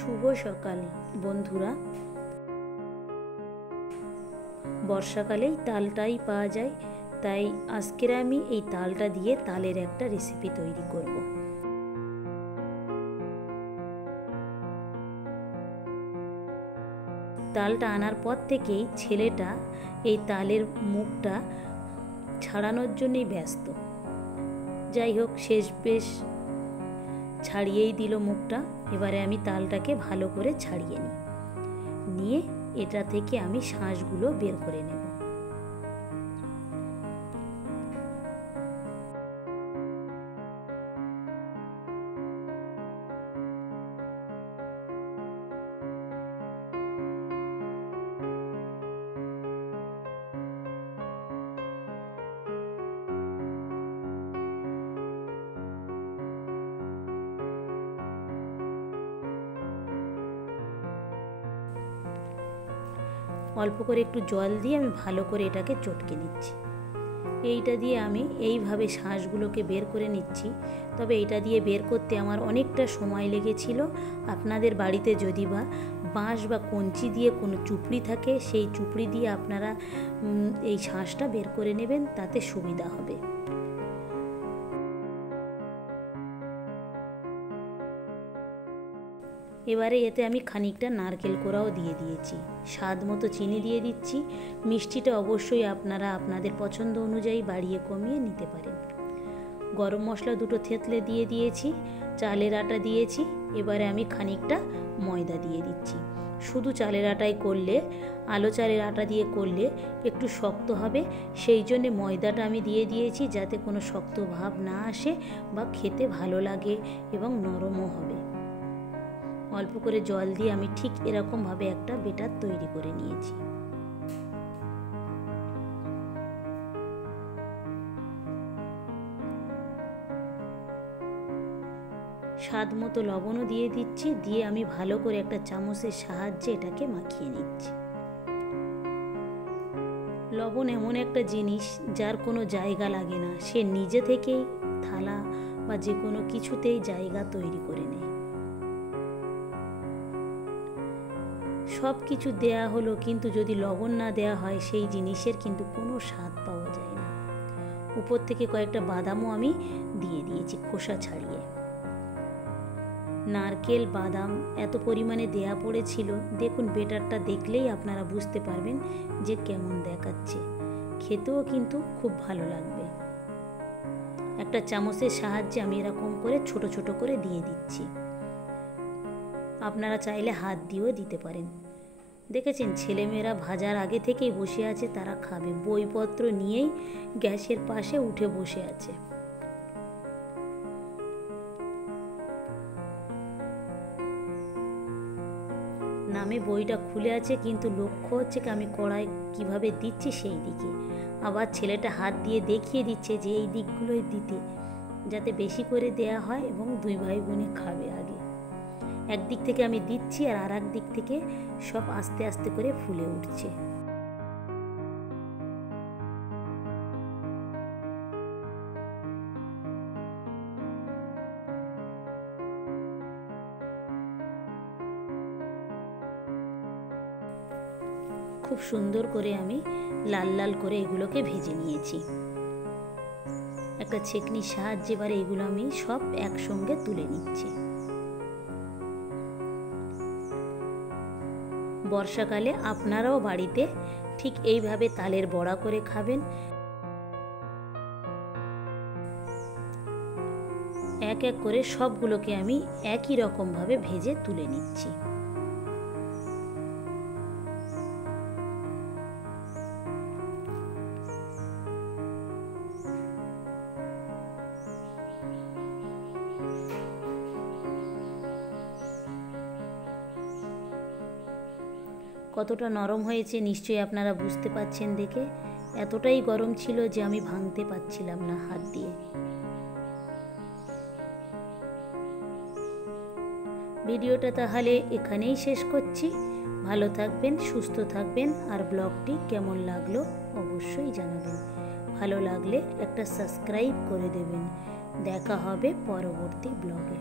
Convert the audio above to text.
শুভ সকাল বন্ধুরা। বর্ষাকালেই তালটাই পাওয়া যায়, তাই আজকের আমি এই তালটা দিয়ে তালের একটা রেসিপি তৈরি করব। তালটা আনার পর থেকেই ছেলেটা এই তালের মুখটা ছাড়ানোর জন্যই ব্যস্ত। যাই হোক, শেষ বেশ ছাড়িয়েই দিল মুখটা। এবারে আমি তালটাকে ভালো করে ছাড়িয়ে নিয়ে এটা থেকে আমি শাঁসগুলো বের করে নেব। অল্প করে একটু জল দিয়ে আমি ভালো করে এটাকে চটকে নিচ্ছি। এইটা দিয়ে আমি এইভাবে শাঁসগুলোকে বের করে নিচ্ছি। তবে এটা দিয়ে বের করতে আমার অনেকটা সময় লেগেছিল। আপনাদের বাড়িতে যদি বা বাঁশ বা কঞ্চি দিয়ে কোনো চুপড়ি থাকে, সেই চুপড়ি দিয়ে আপনারা এই শাঁসটা বের করে নেবেন, তাতে সুবিধা হবে। এবারে এতে আমি খানিকটা নারকেল কোড়াও দিয়ে দিয়েছি, স্বাদ মতো চিনি দিয়ে দিচ্ছি। মিষ্টিটা অবশ্যই আপনারা আপনাদের পছন্দ অনুযায়ী বাড়িয়ে কমিয়ে নিতে পারেন। গরম মশলা দুটো থেতলে দিয়ে দিয়েছি, চালের আটা দিয়েছি। এবারে আমি খানিকটা ময়দা দিয়ে দিচ্ছি। শুধু চালের আটাই করলে, আলো চালের আটা দিয়ে করলে একটু শক্ত হবে, সেই জন্যে ময়দাটা আমি দিয়ে দিয়েছি, যাতে কোনো শক্ত ভাব না আসে বা খেতে ভালো লাগে এবং নরমও হবে। অল্প করে জল দিয়ে আমি ঠিক এরকমভাবে একটা বেটার তৈরি করে নিয়েছি। স্বাদ মতো লবণও দিয়ে দিচ্ছি, দিয়ে আমি ভালো করে একটা চামচের সাহায্যে এটাকে মাখিয়ে নিচ্ছি। লবণ এমন একটা জিনিস যার কোনো জায়গা লাগে না, সে নিজে থেকেই থালা বা যে কোনো কিছুতেই জায়গা তৈরি করে নেয়। সব কিছু দেয়া হলো, কিন্তু যদি লবণ না দেয়া হয় সেই জিনিসের কিন্তু কোনো স্বাদ পাওয়া যায় না। উপর থেকে কয়েকটা বাদামও আমি দিয়ে দিয়েছি খোসা ছাড়িয়ে। নারকেল বাদাম এত পরিমাণে দেয়া পড়েছিল, দেখুন বেটারটা দেখলেই আপনারা বুঝতে পারবেন যে কেমন দেখাচ্ছে। খেতেও কিন্তু খুব ভালো লাগবে। একটা চামচের সাহায্যে আমি এরকম করে ছোট ছোট করে দিয়ে দিচ্ছি। আপনারা চাইলে হাত দিয়েও দিতে পারেন। দেখেছেন, ছেলেমেয়েরা ভাজার আগে থেকেই বসে আছে, তারা খাবে। বইপত্র নিয়েই গ্যাসের পাশে উঠে বসে আছে। নামে বইটা খুলে আছে, কিন্তু লক্ষ্য হচ্ছে কি আমি কড়াই কিভাবে দিচ্ছি সেই দিকে। আবার ছেলেটা হাত দিয়ে দেখিয়ে দিচ্ছে যে এই দিকগুলোই দিতে, যাতে বেশি করে দেয়া হয় এবং দুই ভাই বোনে খাবে আগে। একদিক থেকে আমি দিচ্ছি আর আর এক দিক থেকে সব আস্তে আস্তে করে ফুলে উঠছে। খুব সুন্দর করে আমি লাল লাল করে এগুলোকে ভেজে নিয়েছি। একটা ছেঁকনির সাহায্যে এবারে এগুলো আমি সব একসঙ্গে তুলে নিচ্ছি। বর্ষাকালে আপনারাও বাড়িতে ঠিক এইভাবে তালের বড়া করে খাবেন। এক এক করে সবগুলোকে আমি একই রকমভাবে ভেজে তুলে নিচ্ছি। কতটা নরম হয়েছে নিশ্চয়ই আপনারা বুঝতে পাচ্ছেন দেখে। এতটাই গরম ছিল যে আমি ভাঙতে পারছিলাম না হাত দিয়ে। ভিডিওটা তাহলে এখানেই শেষ করছি। ভালো থাকবেন, সুস্থ থাকবেন, আর ব্লগটি কেমন লাগলো অবশ্যই জানাবেন। ভালো লাগলে একটা সাবস্ক্রাইব করে দেবেন। দেখা হবে পরবর্তী ব্লগে।